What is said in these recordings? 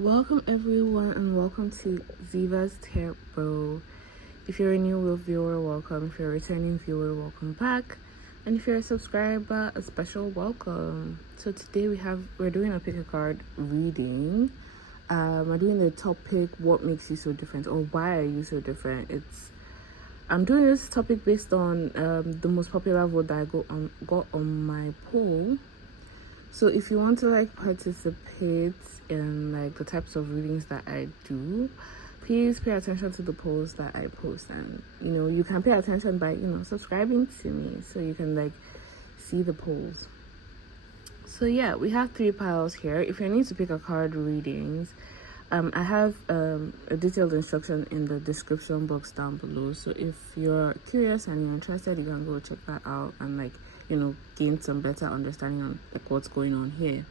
Welcome everyone and welcome to Viva's Tarot. If you're a new viewer, welcome. If you're a returning viewer, welcome back. And if you're a subscriber, a special welcome. So today we're doing a pick a card reading. We're doing the topic, what makes you so different, or why are you so different? I'm doing this topic based on the most popular vote that I got on my poll. So if you want to participate in the types of readings that I do, please pay attention to the polls that I post, and you can pay attention by subscribing to me so you can see the polls. So yeah, we have 3 piles here. If you need to pick a card readings, I have a detailed instruction in the description box down below. So if you're curious and you're interested, you can go check that out and gain some better understanding on what's going on here.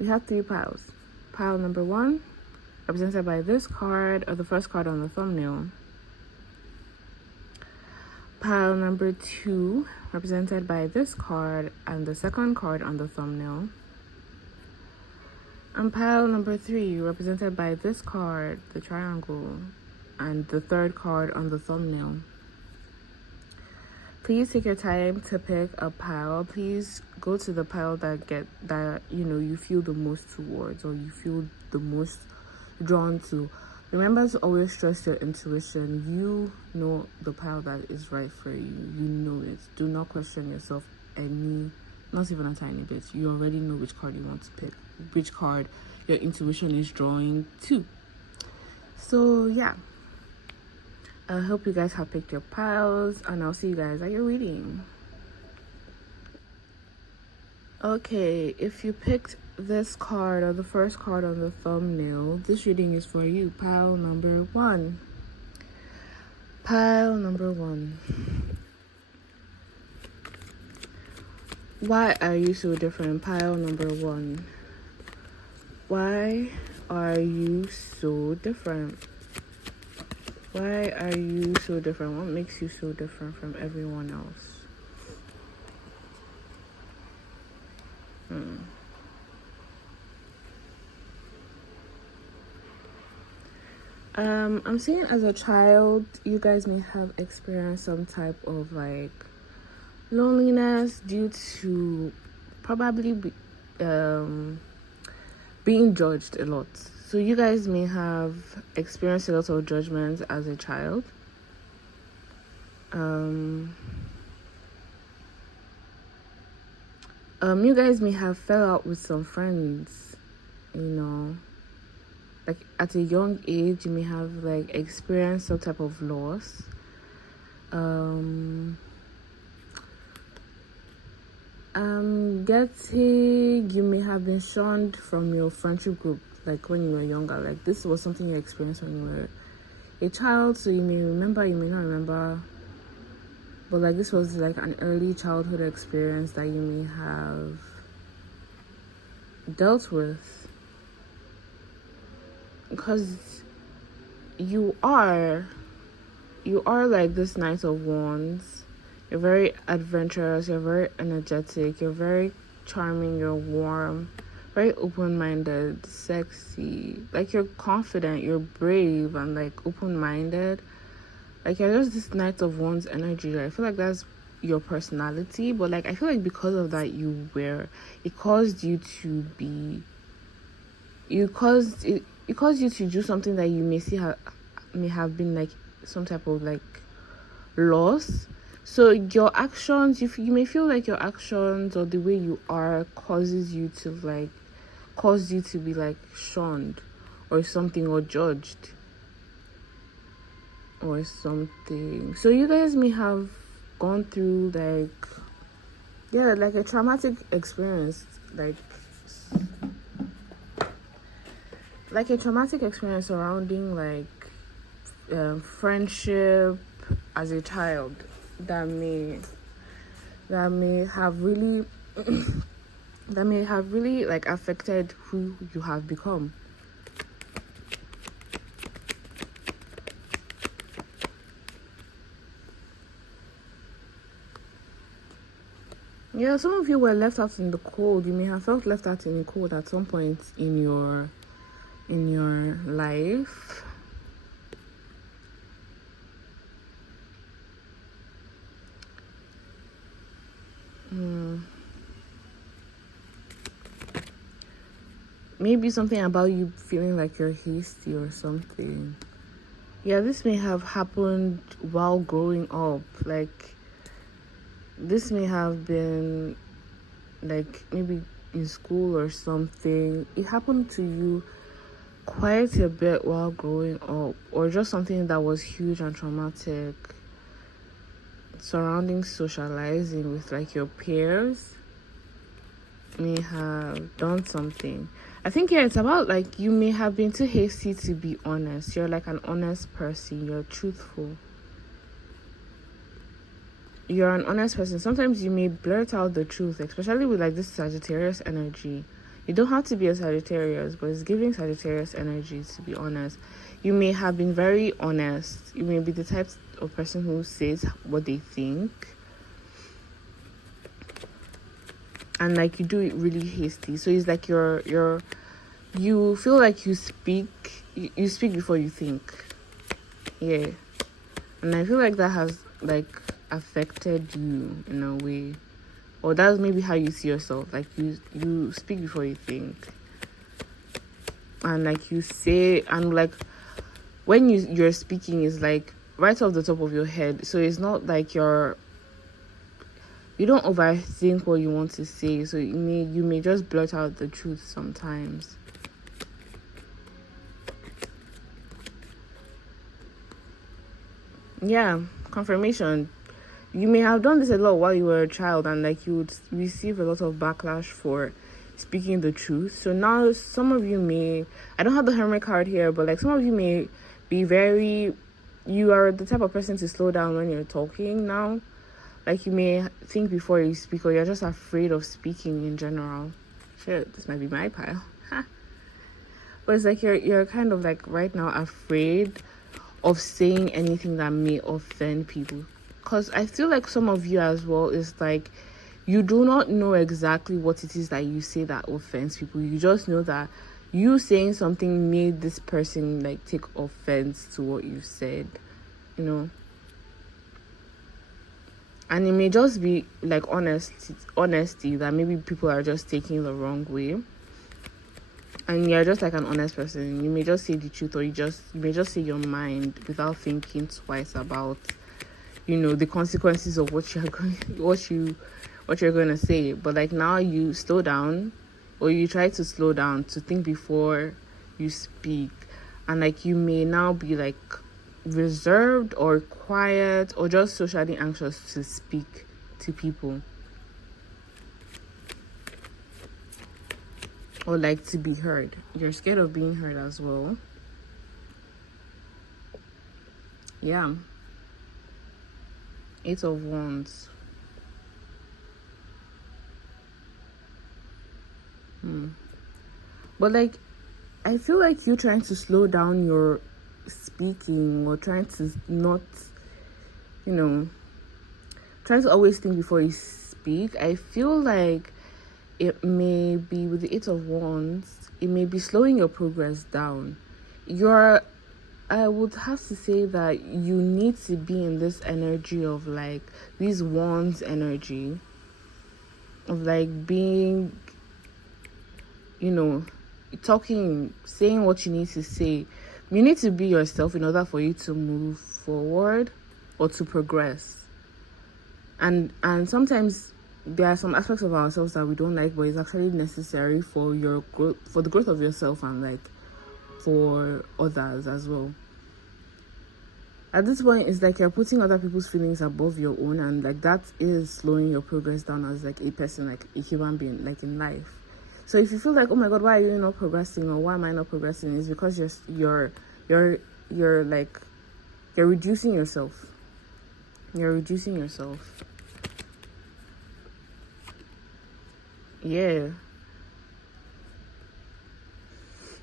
We have 3 piles. Pile number 1, represented by this card, or the first card on the thumbnail. Pile number 2, represented by this card and the second card on the thumbnail. And pile number 3, represented by this card, the triangle, and the third card on the thumbnail. Please take your time to pick a pile. Please go to the pile that you feel the most towards, or you feel the most drawn to. Remember to always trust your intuition. You know the pile that is right for you. You know it. Do not question yourself not even a tiny bit. You already know which card you want to pick, which card your intuition is drawing to. So yeah, I hope you guys have picked your piles, and I'll see you guys at your reading. Okay, if you picked this card, or the first card on the thumbnail, this reading is for you. Pile number 1. Pile number 1. Why are you so different? Pile number 1. Why are you so different? Why are you so different? What makes you so different from everyone else? I'm seeing as a child, you guys may have experienced some type of loneliness due to probably being judged a lot. So you guys may have experienced a lot of judgment as a child. You guys may have fell out with some friends, at a young age. You may have experienced some type of loss. You may have been shunned from your friendship group, when you were younger. This was something you experienced when you were a child, so you may remember, you may not remember, but this was an early childhood experience that you may have dealt with, because you are this Knight of Wands. You're very adventurous, you're very energetic, you're very charming, you're warm, very open-minded, sexy. You're confident, you're brave, and open-minded. You're just this Knight of Wands energy. I feel that's your personality, but I feel because of that, it caused you to do something that you may have been some type of loss. So your actions, you may feel your actions or the way you are causes you to be shunned or something, or judged or something. So you guys may have gone through a traumatic experience, a traumatic experience surrounding friendship as a child that may have really affected who you have become. Yeah, some of you were left out in the cold. You may have felt left out in the cold at some point in your life. Maybe something about you feeling like you're hasty or something. Yeah, this may have happened while growing up. Like, this may have been, like, maybe in school or something. It happened to you quite a bit while growing up, or just something that was huge and traumatic surrounding socializing with, like, your peers may have done something. I think, yeah, it's about, like, you may have been too hasty to be honest. You're like an honest person. You're truthful. You're an honest person. Sometimes you may blurt out the truth, especially with, like, this Sagittarius energy. You don't have to be a Sagittarius, but it's giving Sagittarius energy, to be honest. You may have been very honest. You may be the type of person who says what they think. And, like, you do it really hasty. So it's like you feel like you speak before you think. Yeah. And I feel like that has, like, affected you in a way. Or that's maybe how you see yourself. Like, you speak before you think. And, like, you say, and, like, when you're speaking is, like, right off the top of your head. So it's not like you don't overthink what you want to say. So you may just blurt out the truth sometimes. Yeah, confirmation. You may have done this a lot while you were a child, and, like, you would receive a lot of backlash for speaking the truth. So now some of you may, I don't have the Hermit card here, but, like, some of you may be you are the type of person to slow down when you're talking now. Like, you may think before you speak, or you're just afraid of speaking in general. Shit, this might be my pile. But it's like you're kind of, like, right now afraid of saying anything that may offend people. Because I feel like some of you as well is like, you do not know exactly what it is that you say that offends people. You just know that you saying something made this person, like, take offense to what you said, you know. And it may just be, like, honesty that maybe people are just taking the wrong way. And you're just, like, an honest person. You may just say the truth, or you may just say your mind without thinking twice about, you know, the consequences of what you're going to say. But, like, now you slow down, or you try to slow down to think before you speak. And, like, you may now be, like, reserved or quiet or just socially anxious to speak to people, or, like, to be heard. You're scared of being heard as well. Yeah. 8 of Wands. But, like, I feel like you trying to slow down your speaking, or trying to not, you know, trying to always think before you speak. I feel like it may be, with the 8 of Wands, it may be slowing your progress down. I would have to say that you need to be in this energy of, like, these Wands energy of, like, being, you know, talking, saying what you need to say. You need to be yourself in order for you to move forward or to progress. And sometimes there are some aspects of ourselves that we don't like, but it's actually necessary for your growth, for the growth of yourself, and, like, for others as well. At this point, it's like you're putting other people's feelings above your own, and, like, that is slowing your progress down as, like, a person, like a human being, like, in life. So if you feel like, oh my God, why are you not progressing, or why am I not progressing, it's because you're like, you're reducing yourself. You're reducing yourself. Yeah.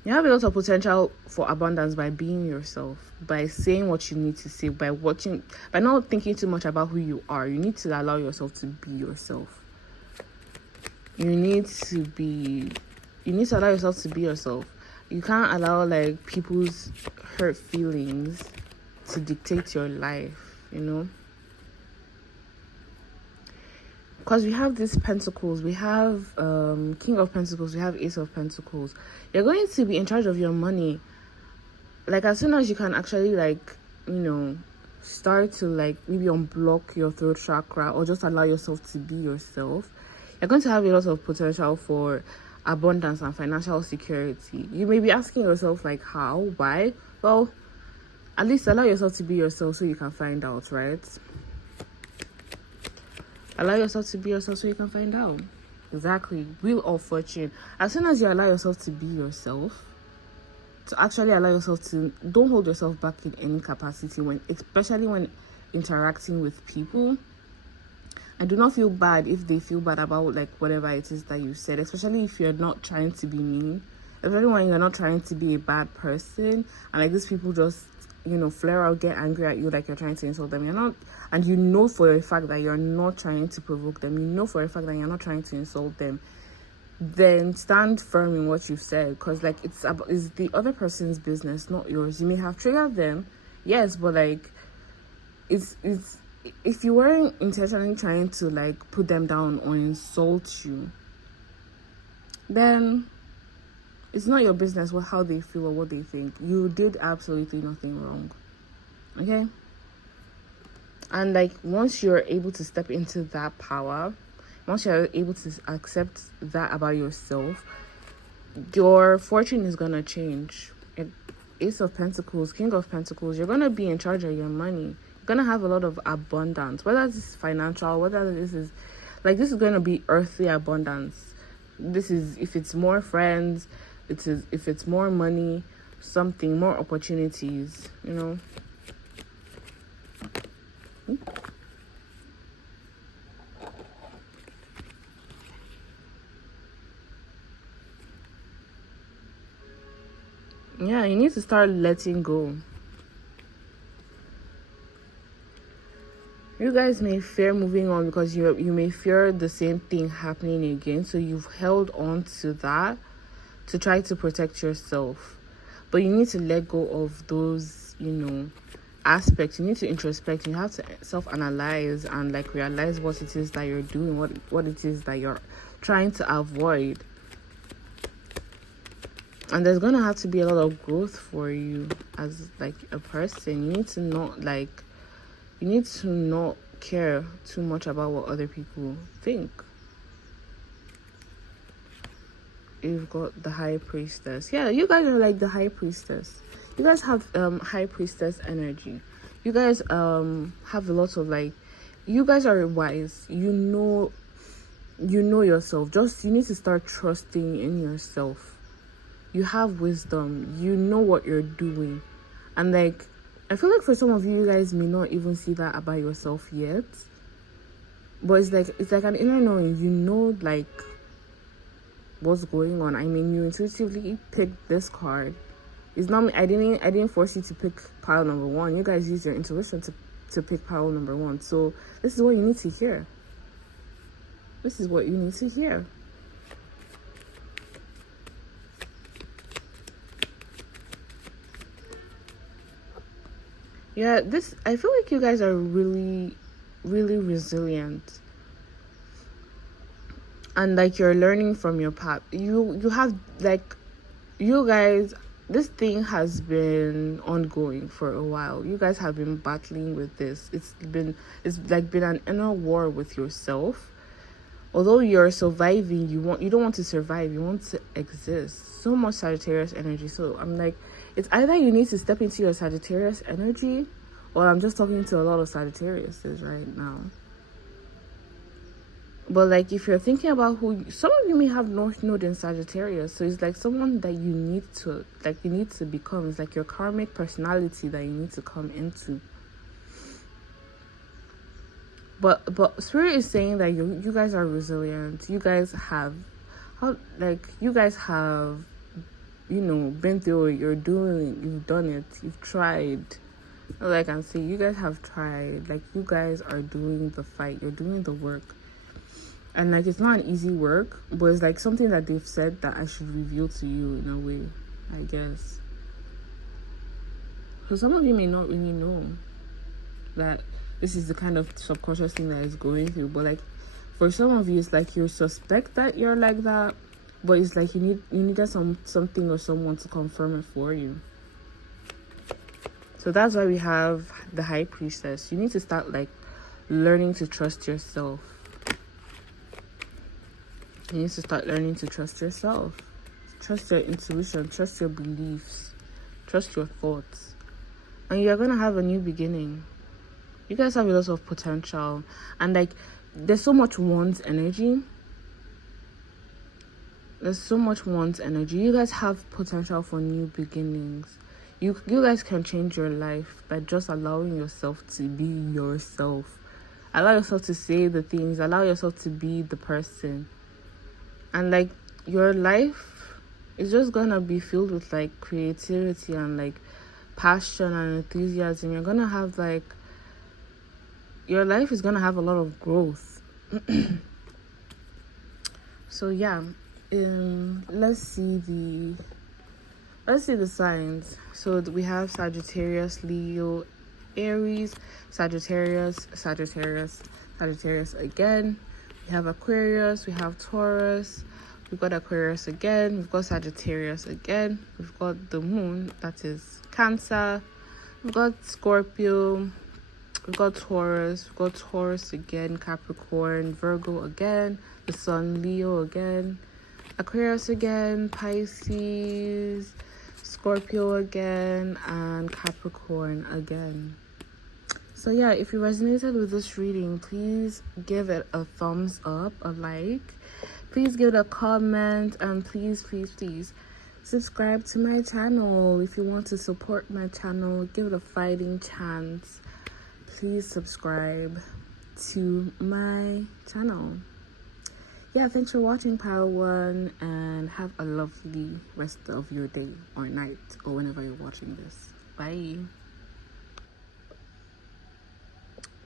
You have a lot of potential for abundance by being yourself, by saying what you need to say, by not thinking too much about who you are. You need to allow yourself to be yourself. you need to allow yourself to be yourself. You can't allow like people's hurt feelings to dictate your life, because we have these pentacles, we have King of Pentacles, we have Ace of Pentacles. You're going to be in charge of your money, like as soon as you can actually like start to like maybe unblock your throat chakra or just allow yourself to be yourself. You're going to have a lot of potential for abundance and financial security. You may be asking yourself like, how, why? Well, at least allow yourself to be yourself so you can find out, right? Allow yourself to be yourself so you can find out. Exactly. Wheel of Fortune. As soon as you allow yourself to be yourself, to actually allow yourself to, don't hold yourself back in any capacity, especially when interacting with people. And do not feel bad if they feel bad about like whatever it is that you said, especially if you're not trying to be mean, especially when you're not trying to be a bad person, and like these people just flare out, get angry at you like you're trying to insult them. You're not, and you know for a fact that you're not trying to provoke them, you know for a fact that you're not trying to insult them. Then stand firm in what you said, because like it's the other person's business, not yours. You may have triggered them, yes, but like it's if you weren't intentionally trying to like put them down or insult you, then it's not your business how they feel or what they think. You did absolutely nothing wrong. Okay? And like once you're able to step into that power, once you're able to accept that about yourself, your fortune is gonna change. Ace of Pentacles, King of Pentacles, you're gonna be in charge of your money. Gonna have a lot of abundance, whether this is financial, whether this is gonna be earthly abundance. This is if it's more friends, if it's more money, something, more opportunities, Yeah, you need to start letting go. You guys may fear moving on because you may fear the same thing happening again. So you've held on to that to try to protect yourself. But you need to let go of those, aspects. You need to introspect. You have to self-analyze and like realize what it is that you're doing, what it is that you're trying to avoid. And there's gonna have to be a lot of growth for you as like a person. You need to not care too much about what other people think. You've got the High Priestess. Yeah, you guys are like the High Priestess. You guys have High Priestess energy. You guys have a lot of like, you guys are wise. You know yourself. Just you need to start trusting in yourself. You have wisdom. You know what you're doing. And like, I feel like for some of you guys may not even see that about yourself yet. But it's like an inner knowing, like what's going on. I mean, you intuitively picked this card. It's not me. I didn't force you to pick pile number 1. You guys use your intuition to pick pile number 1. So this is what you need to hear. This is what you need to hear. Yeah, I feel like you guys are really, really resilient. And like you're learning from your path. You have like, you guys, this thing has been ongoing for a while. You guys have been battling with this. It's been an inner war with yourself. Although you're surviving, you don't want to survive, you want to exist. So much Sagittarius energy. So I'm like, it's either you need to step into your Sagittarius energy, or I'm just talking to a lot of Sagittariuses right now. But like, if you're thinking about some of you may have North Node in Sagittarius, so it's like someone that you need to become. It's like your karmic personality that you need to come into. But Spirit is saying that you guys are resilient. You guys have been through it. You've done it. You've tried. All I can say, you guys have tried. Like, you guys are doing the fight. You're doing the work. And like, it's not an easy work, but it's like something that they've said that I should reveal to you in a way, I guess. So some of you may not really know that this is the kind of subconscious thing that is going through, but like for some of you, it's like you suspect that you're like that, but it's like you needed something or someone to confirm it for you. So that's why we have the High Priestess. You need to start like learning to trust yourself. You need to start learning to trust yourself. Trust your intuition, trust your beliefs, trust your thoughts. And you're going to have a new beginning. You guys have a lot of potential. And like, there's so much one's energy. There's so much one's energy. You guys have potential for new beginnings. You guys can change your life by just allowing yourself to be yourself. Allow yourself to say the things. Allow yourself to be the person. And like, your life is just gonna be filled with like creativity and like passion and enthusiasm. You're gonna have like, your life is gonna have a lot of growth. So yeah, let's see the signs. So we have Sagittarius, Leo, Aries, Sagittarius again. We have Aquarius, we have Taurus, we've got Aquarius again, we've got Sagittarius again, we've got the moon, that is Cancer, we've got Scorpio, we've got Taurus again, Capricorn, Virgo again, the sun, Leo again, Aquarius again, Pisces, Scorpio again, and Capricorn again. So yeah, if you resonated with this reading, please give it a thumbs up, a like. Please give it a comment, and please subscribe to my channel. If you want to support my channel, give it a fighting chance. Please subscribe to my channel. Yeah, thanks for watching, Pile One, and have a lovely rest of your day or night or whenever you're watching this. Bye.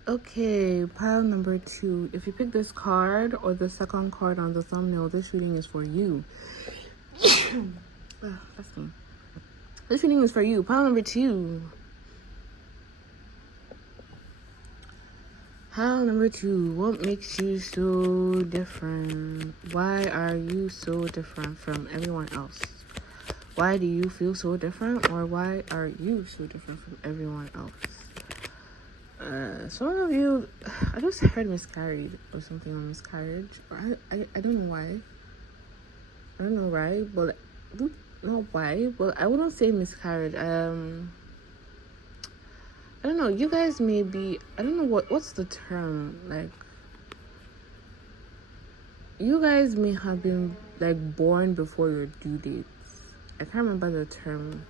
Okay, pile number 2. If you pick this card or the second card on the thumbnail, this reading is for you. That's me. This reading is for you. Pile number 2. Pile number 2. What makes you so different? Why are you so different from everyone else? Why do you feel so different? Or why are you so different from everyone else? Some of you, I just heard miscarried or something on miscarriage. I don't know why. I don't know why, but not why, but I wouldn't say miscarriage. I don't know. You guys may be, I don't know what's the term, like, you guys may have been like born before your due dates. I can't remember the term.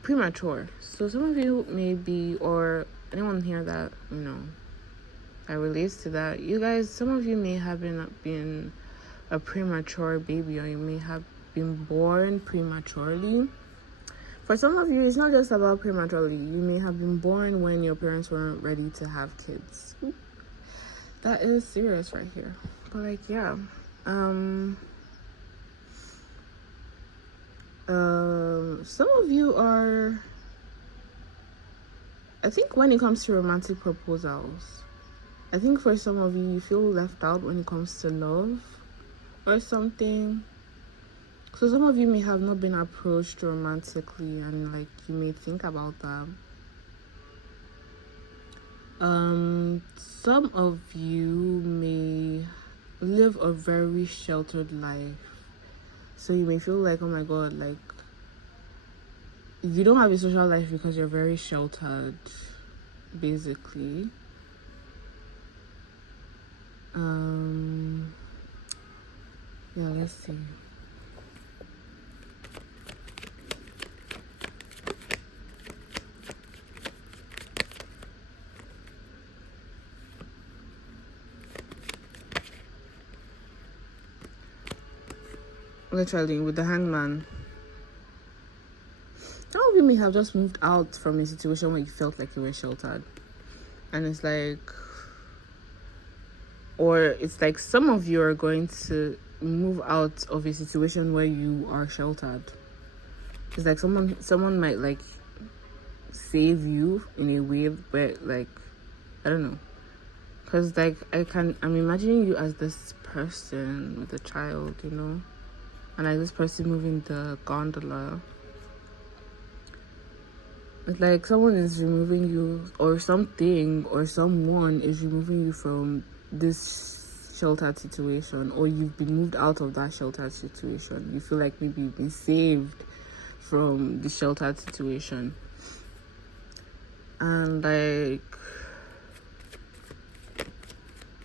Premature. So some of you may be, or anyone here that that relates to that, you guys, some of you may have been a premature baby, or you may have been born prematurely. For some of you, it's not just about prematurely. You may have been born when your parents weren't ready to have kids. That is serious right here. But like, yeah, some of you are, I think when it comes to romantic proposals, I think for some of you, you feel left out when it comes to love or something. So some of you may have not been approached romantically, and like, you may think about that. Some of you may live a very sheltered life. So you may feel like, oh my god, like, you don't have a social life because you're very sheltered, basically. Yeah, let's see. Literally, with the Hangman. Some of you may have just moved out from a situation where you felt like you were sheltered. And it's like, or it's like some of you are going to move out of a situation where you are sheltered. It's like someone might like save you in a way, but like I don't know, because like I'm imagining you as this person with a child, you know, and like this person moving the gondola. It's like someone is removing you, or something, or someone is removing you from this sheltered situation, or you've been moved out of that sheltered situation. You feel like maybe you've been saved from the sheltered situation. And like,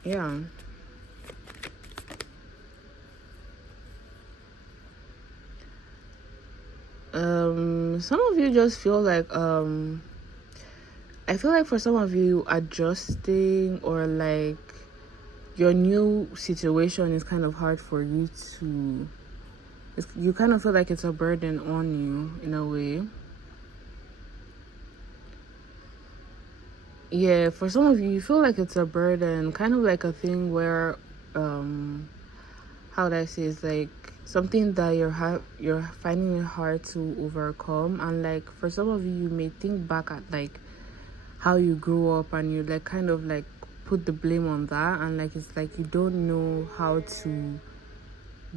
yeah. Some of you just feel like I feel like for some of you, adjusting or like your new situation is kind of hard for you to, you kind of feel like it's a burden on you in a way. Yeah, for some of you, you feel like it's a burden, kind of like a thing where how would I say, it's like something that you're finding it hard to overcome. And like for some of you, you may think back at like how you grew up, and you like kind of like put the blame on that, and like it's like you don't know how to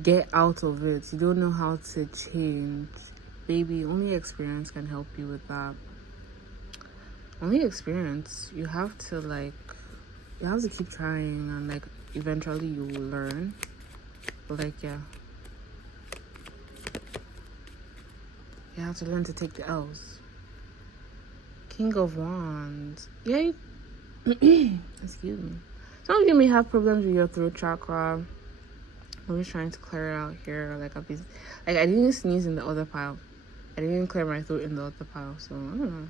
get out of it, you don't know how to change. Baby, only experience can help you with that. Only experience. You have to keep trying, and like eventually you will learn. But like, yeah, you have to learn to take the L's. King of Wands. Yeah. Excuse me. Some of you may have problems with your throat chakra. I'm just trying to clear it out here. Like I didn't sneeze in the other pile. I didn't clear my throat in the other pile. So I don't know.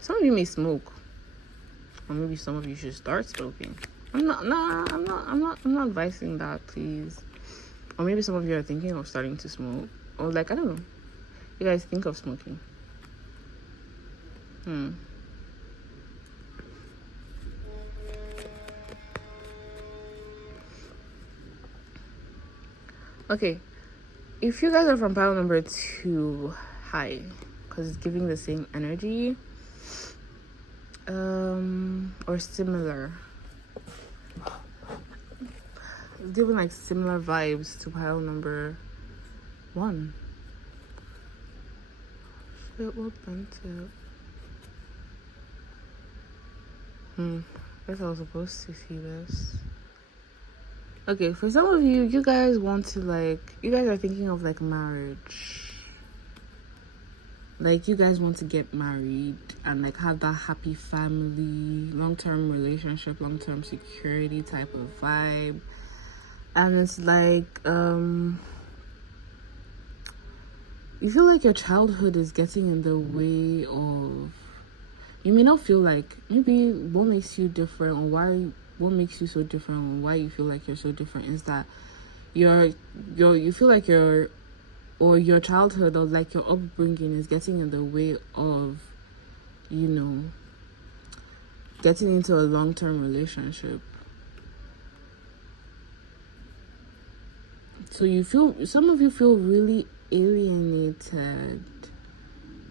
Some of you may smoke, or maybe some of you should start smoking. I'm not advising that, please. Or maybe some of you are thinking of starting to smoke, or like I don't know. You guys think of smoking. Okay, if you guys are from pile number 2, hi, because it's giving the same energy, or similar. It's giving like similar vibes to pile number 1. Shit, what bent it? I guess I was supposed to see this. Okay, for some of you, you guys want to you guys are thinking of like marriage. Like you guys want to get married and like have that happy family, long-term relationship, long-term security type of vibe. And it's like, you feel like your childhood is getting in the way of, you may not feel like, maybe what makes you different, or what makes you so different, or why you feel like you're so different is that you feel like your childhood, or like your upbringing is getting in the way of, you know, getting into a long-term relationship. So some of you feel really alienated,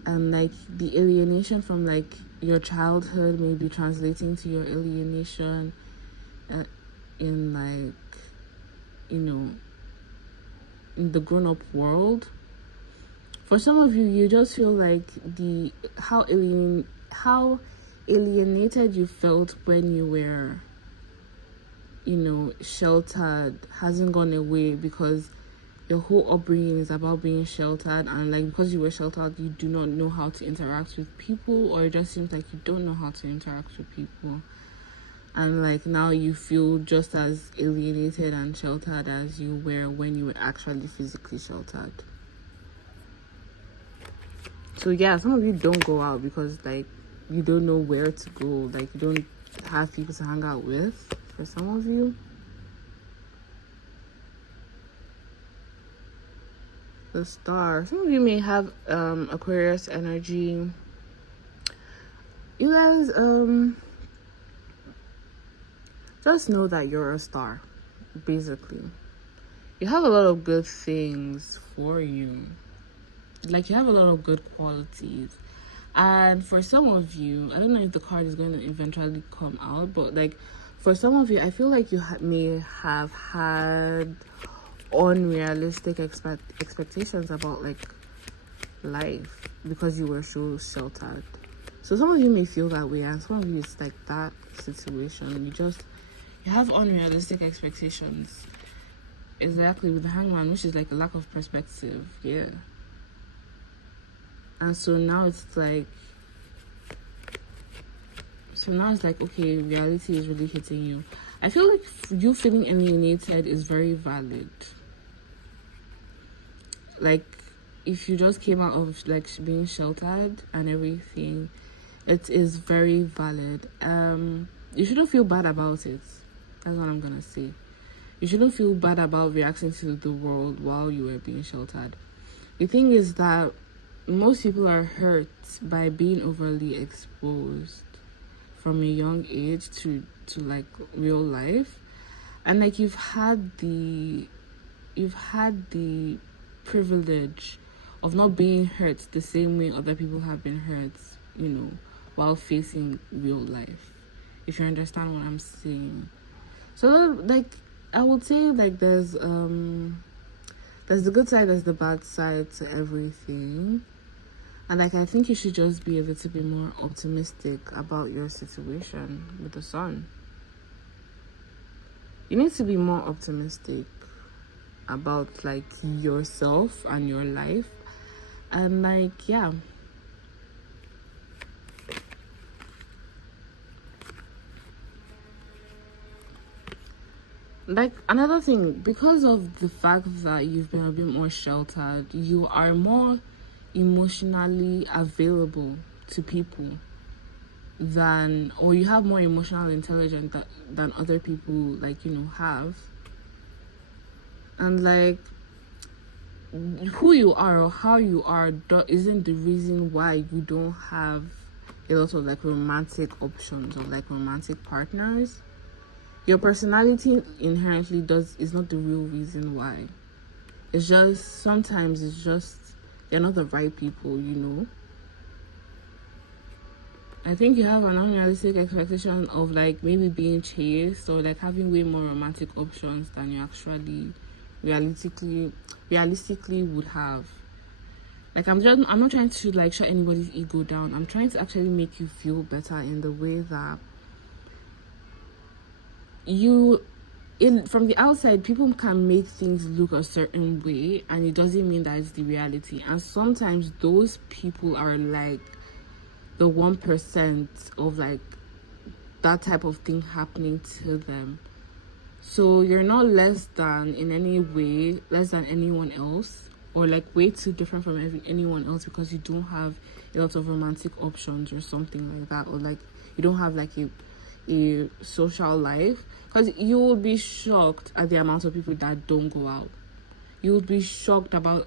and like the alienation from like your childhood may be translating to your alienation in like, you know, in the grown-up world. For some of you, you just feel like how alienated you felt when you were, you know, sheltered hasn't gone away, because your whole upbringing is about being sheltered, and like because you were sheltered, you do not know how to interact with people, or it just seems like you don't know how to interact with people, and like now you feel just as alienated and sheltered as you were when you were actually physically sheltered. So yeah, some of you don't go out because like you don't know where to go, like you don't have people to hang out with. For some of you, the Star. Some of you may have Aquarius energy. You guys, just know that you're a star, basically. You have a lot of good things for you. Like, you have a lot of good qualities. And for some of you, I don't know if the card is going to eventually come out, but like, for some of you, I feel like you may have had unrealistic expectations about like life because you were so sheltered. So some of you may feel that way, and some of you it's like that situation. You have unrealistic expectations. Exactly, with the hangman, which is like a lack of perspective. Yeah. And so now it's like, okay, reality is really hitting you. I feel like you feeling alienated is very valid. Like, if you just came out of like being sheltered and everything, it is very valid. You shouldn't feel bad about it. That's what I'm gonna say. You shouldn't feel bad about reacting to the world while you were being sheltered. The thing is that most people are hurt by being overly exposed from a young age to like real life, and like you've had the privilege of not being hurt the same way other people have been hurt, while facing real life, if you understand what I'm saying. So like, I would say like there's the good side, there's the bad side to everything. And like, I think you should just be a little bit more optimistic about your situation with the sun. You need to be more optimistic about like yourself and your life. And like, yeah. Like, another thing, because of the fact that you've been a bit more sheltered, you are more emotionally available to people or you have more emotional intelligence than other people like have. And like, who you are or how you are isn't the reason why you don't have a lot of like romantic options or like romantic partners. Your personality inherently is not the real reason why. It's just sometimes they're not the right people, I think you have an unrealistic expectation of like maybe being chased or like having way more romantic options than you actually realistically would have. Like, I'm not trying to like shut anybody's ego down. I'm trying to actually make you feel better in the way that from the outside, people can make things look a certain way, and it doesn't mean that it's the reality. And sometimes those people are like the 1% of like that type of thing happening to them. So you're not less than in any way, less than anyone else, or like way too different from anyone else because you don't have a lot of romantic options or something like that, or like you don't have like a social life. Because you will be shocked at the amount of people that don't go out. You will be shocked about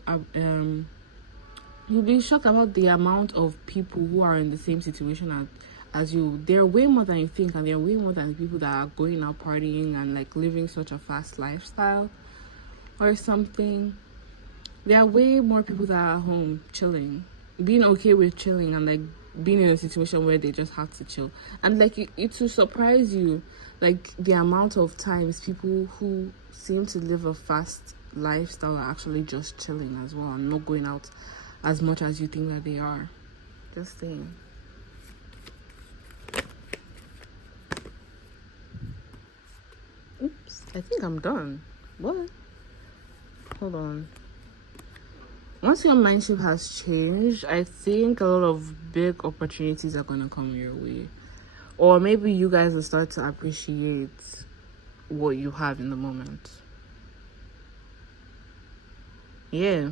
the amount of people who are in the same situation as you. There are way more than you think, and there are way more than the people that are going out partying and like living such a fast lifestyle or something. There are way more people that are home chilling, being okay with chilling, and like being in a situation where they just have to chill. And like, it will surprise you, like the amount of times people who seem to live a fast lifestyle are actually just chilling as well and not going out as much as you think that they are. Just saying. Oops, I think I'm done. What? Hold on. Once your mindset has changed, I think a lot of big opportunities are going to come your way. Or maybe you guys will start to appreciate what you have in the moment. Yeah.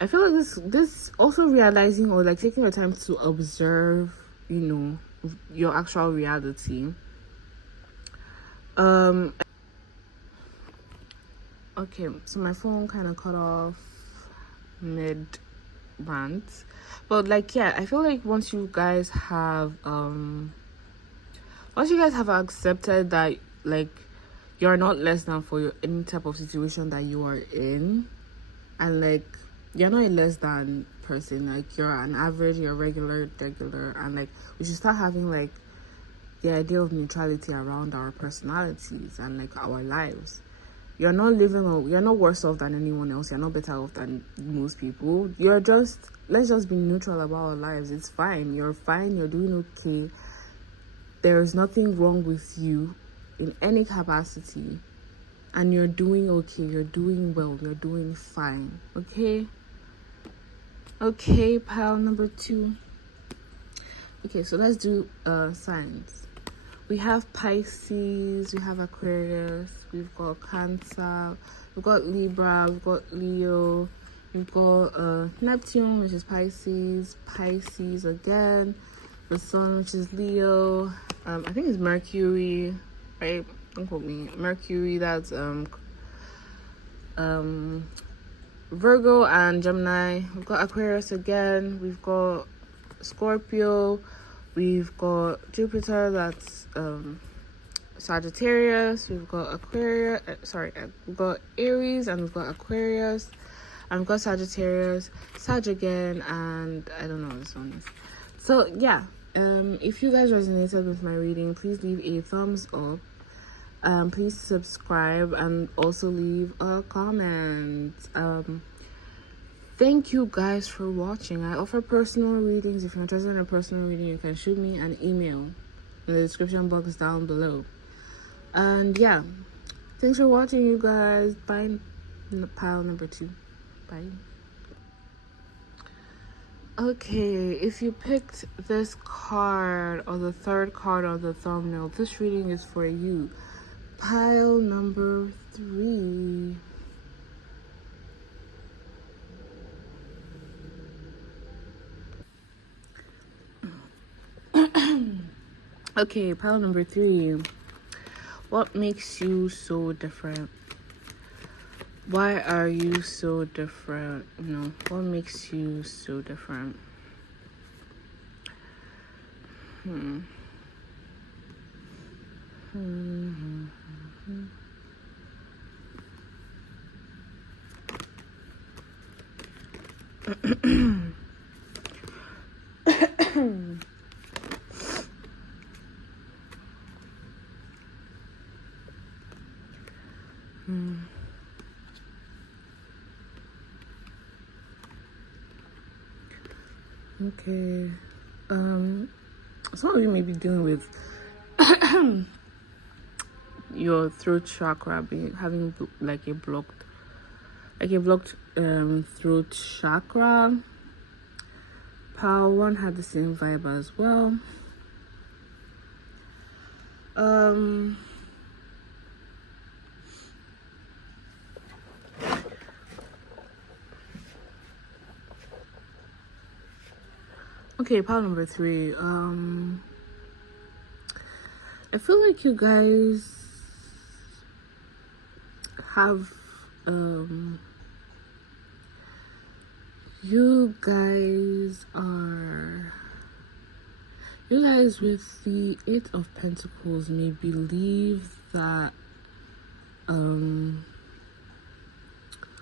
I feel like this also realizing or like taking your time to observe, your actual reality. Okay, so my phone kind of cut off mid rant. But like, yeah, I feel like once you guys have accepted that, like, you're not less than for any type of situation that you are in, and like you're not a less than person, like you're an average, you're regular, and like we should start having like the idea of neutrality around our personalities and like our lives. You're not you're not worse off than anyone else, you're not better off than most people. Let's just be neutral about our lives. It's fine, you're doing okay. There is nothing wrong with you in any capacity, and you're doing okay, you're doing well, you're doing fine. Okay, pile number 2. Okay, so let's do signs. We have Pisces, we have Aquarius, we've got Cancer, we've got Libra, we've got Leo, we've got Neptune, which is Pisces again, the Sun, which is Leo, I think it's Mercury, right? Don't quote me. Mercury, that's Virgo and Gemini. We've got Aquarius again, we've got Scorpio, we've got Jupiter, that's Sagittarius, we've got we've got Aries, and we've got Aquarius, and we've got Sagittarius, Sag again, and I don't know what this one is. So yeah, if you guys resonated with my reading, please leave a thumbs up. Please subscribe and also leave a comment. Thank you guys for watching. I offer personal readings. If you're interested in a personal reading, you can shoot me an email in the description box down below. And yeah, thanks for watching, you guys. Bye. Pile number 2. Bye. Okay, if you picked this card or the third card on the thumbnail, this reading is for you. Pile number 3. Okay, pile number 3. What makes you so different? Why are you so different? What makes you so different? Okay. Some of you may be dealing with your throat chakra having like a blocked throat chakra. Pile 1 had the same vibe as well. Okay, pile number 3. I feel like you guys have you guys with the 8 of Pentacles may believe that how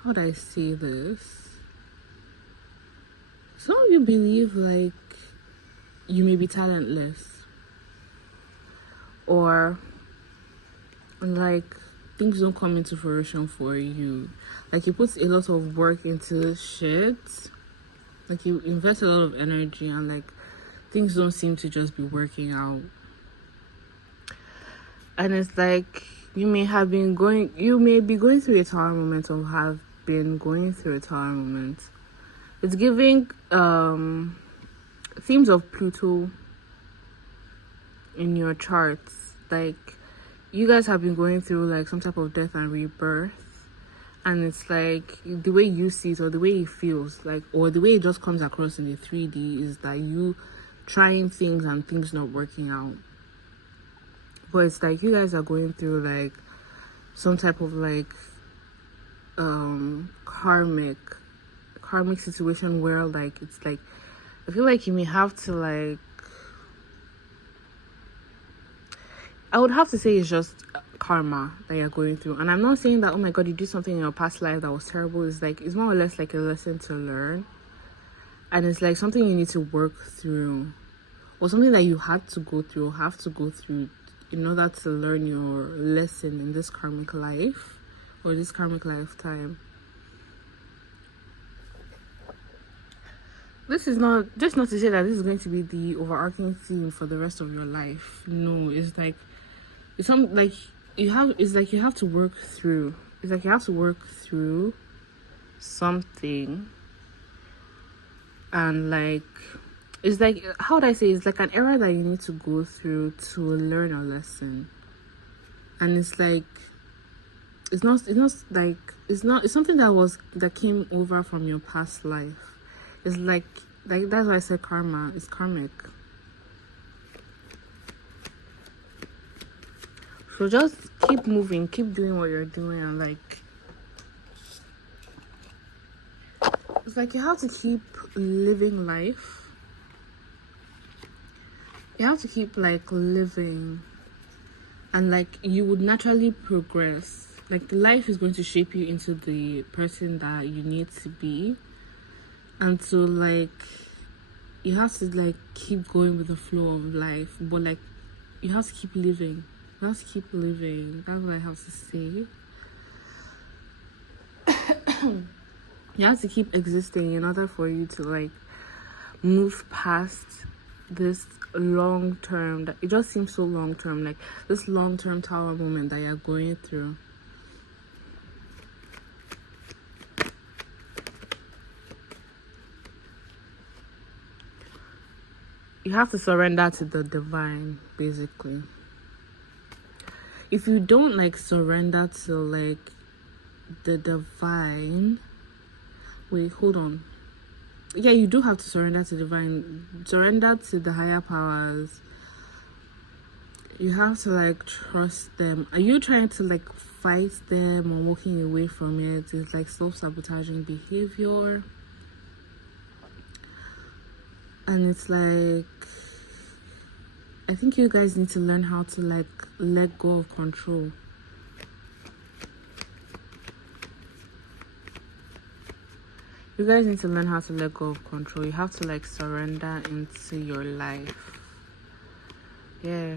would I say this? Some of you believe like you may be talentless, or like things don't come into fruition for you. Like you put a lot of work into shit, like you invest a lot of energy, and like things don't seem to just be working out. And it's like you may be going through a tower moment, or have been going through a tower moment. It's giving themes of Pluto in your charts. Like you guys have been going through like some type of death and rebirth, and it's like the way you see it, or the way it feels like, or the way it just comes across in the 3D, is that you trying things and things not working out. But it's like you guys are going through like some type of like karmic situation where like it's like I feel like you may have to like, I would have to say it's just karma that you're going through. And I'm not saying that, oh my god, you did something in your past life that was terrible. It's like, it's more or less like a lesson to learn. And it's like something you need to work through, or something that you had to go through or have to go through in order to learn your lesson in this karmic life or this karmic lifetime. This is not just not to say that this is going to be the overarching theme for the rest of your life. No, it's like it's some like you have, it's like you have to work through. It's like you have to work through something, and like it's like, how would I say, it's like an era that you need to go through to learn a lesson. And it's like it's not like it's something that came over from your past life. It's like that's why I said karma. It's karmic. So just keep moving, keep doing what you're doing, and like it's like you have to keep living life. You have to keep like living, and like you would naturally progress. Like life is going to shape you into the person that you need to be. And so like you have to like keep going with the flow of life, but like you have to keep living. You have to keep living. That's what I have to say. You have to keep existing in order for you to like move past this long term, that it just seems so long term, like this long term tower moment that you're going through. You have to surrender to the divine, basically. If you don't like surrender to like the divine, wait, hold on. Yeah, you do have to surrender to divine, surrender to the higher powers. You have to like trust them. Are you trying to like fight them or walking away from it? It's like self-sabotaging behavior. And it's like, I think you guys need to learn how to like let go of control. You guys need to learn how to let go of control. You have to like surrender into your life. Yeah.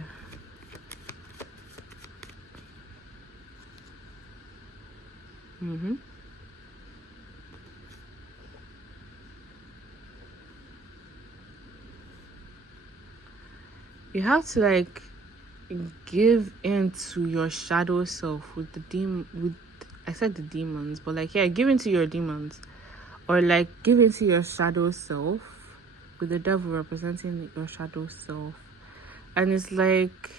You have to like give in to your shadow self with I said the demons, but like, yeah, give in to your demons, or like give in to your shadow self with the devil representing your shadow self. And it's like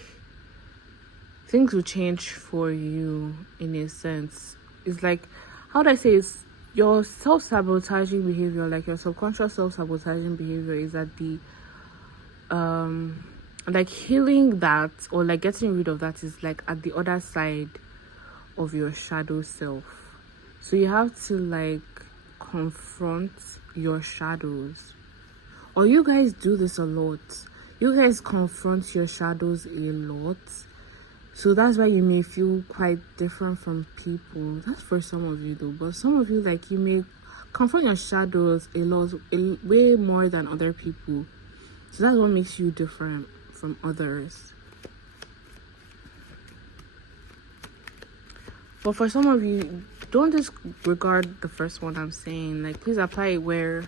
things will change for you in a sense. It's like, how would I say, it's your self-sabotaging behavior, like your subconscious self-sabotaging behavior is at the like healing that, or like getting rid of that, is like at the other side of your shadow self. So you have to like confront your shadows. Or you guys do this a lot. You guys confront your shadows a lot. So that's why you may feel quite different from people. That's for some of you though. But some of you, like, you may confront your shadows a lot, way more than other people. So that's what makes you different from others. But for some of you, don't disregard the first one I'm saying. Like, please apply it where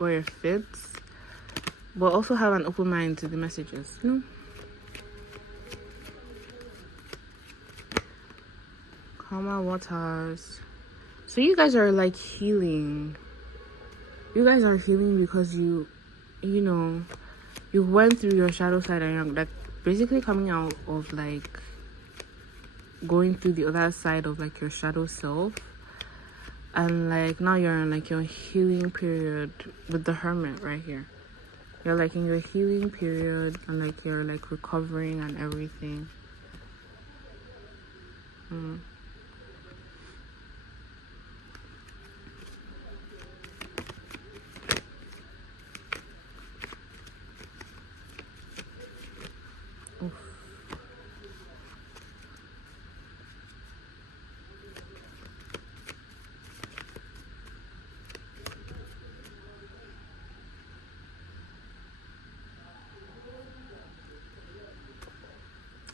it fits, but also have an open mind to the messages, you know? Karma waters. So you guys are like healing. You guys are healing because you know, you went through your shadow side and you're like basically coming out of like going through the other side of like your shadow self. And like now you're in like your healing period with the Hermit right here. You're like in your healing period and like you're like recovering and everything.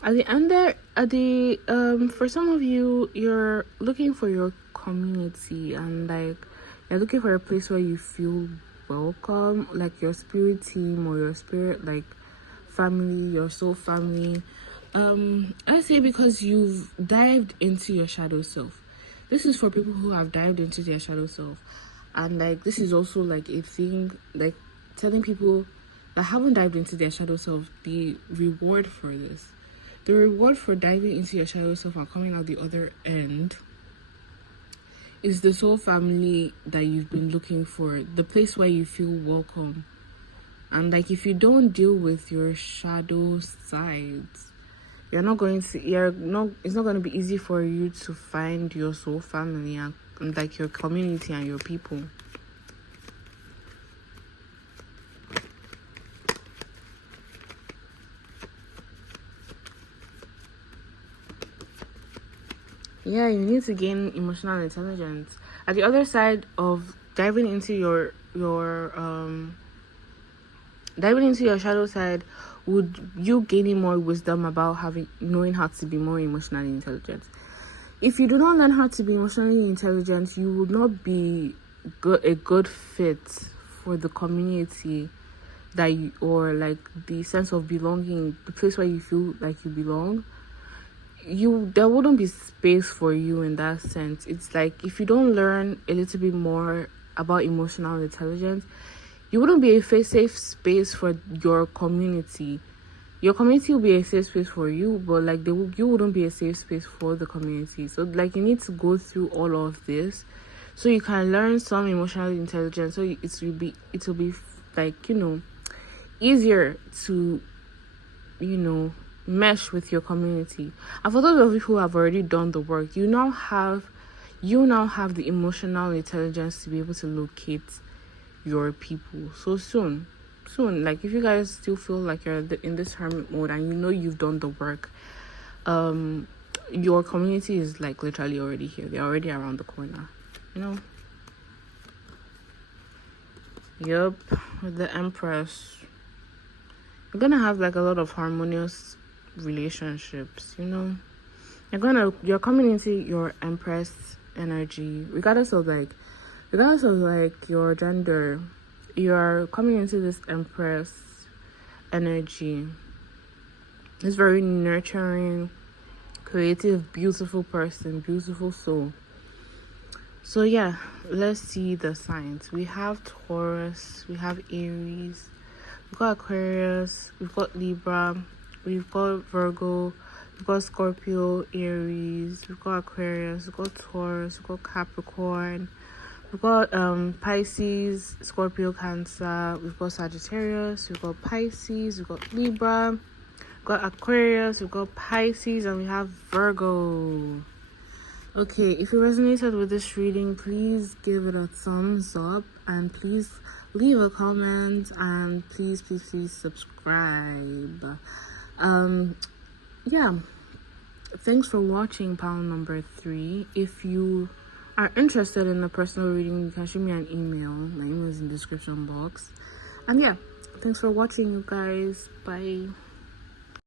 At the end there, at the for some of you, you're looking for your community, and like you're looking for a place where you feel welcome, like your spirit team or your spirit like family, your soul family. I say because you've dived into your shadow self. This is for people who have dived into their shadow self, and like this is also like a thing, like telling people that haven't dived into their shadow self the reward for this. The reward for diving into your shadow self and coming out the other end is the soul family that you've been looking for, the place where you feel welcome. And like if you don't deal with your shadow sides, it's not going to be easy for you to find your soul family and like your community and your people. Yeah, you need to gain emotional intelligence. At the other side of diving into your shadow side, would you gaining more wisdom about knowing how to be more emotionally intelligent. If you do not learn how to be emotionally intelligent, you will not be a good fit for the community or like the sense of belonging, the place where you feel like you belong. There wouldn't be space for you in that sense. It's like if you don't learn a little bit more about emotional intelligence, you wouldn't be a safe space for your community. Your community will be a safe space for you, but like you wouldn't be a safe space for the community. So like you need to go through all of this so you can learn some emotional intelligence, so it will be like easier to mesh with your community. And for those of you who have already done the work, you now have the emotional intelligence to be able to locate your people. So soon, like if you guys still feel like you're in this hermit mode and you've done the work, your community is like literally already here. They're already around the corner, Yep, with the Empress, you're gonna have like a lot of harmonious relationships. You're coming into your Empress energy, regardless of your gender. You're coming into this Empress energy, this very nurturing, creative, beautiful person, beautiful soul. So yeah, let's see the signs. We have Taurus, we have Aries, we've got Aquarius, we've got Libra, we've got Virgo, we've got Scorpio, Aries, we've got Aquarius, we've got Taurus, we've got Capricorn, we've got Pisces, Scorpio, Cancer, we've got Sagittarius, we've got Pisces, we've got Libra, we've got Aquarius, we've got Pisces, and we have Virgo. Okay, if you resonated with this reading, please give it a thumbs up, and please leave a comment, and please subscribe. Yeah, thanks for watching pile number 3. If you are interested in a personal reading, you can shoot me an email. My email is in the description box. And yeah, thanks for watching, you guys. Bye.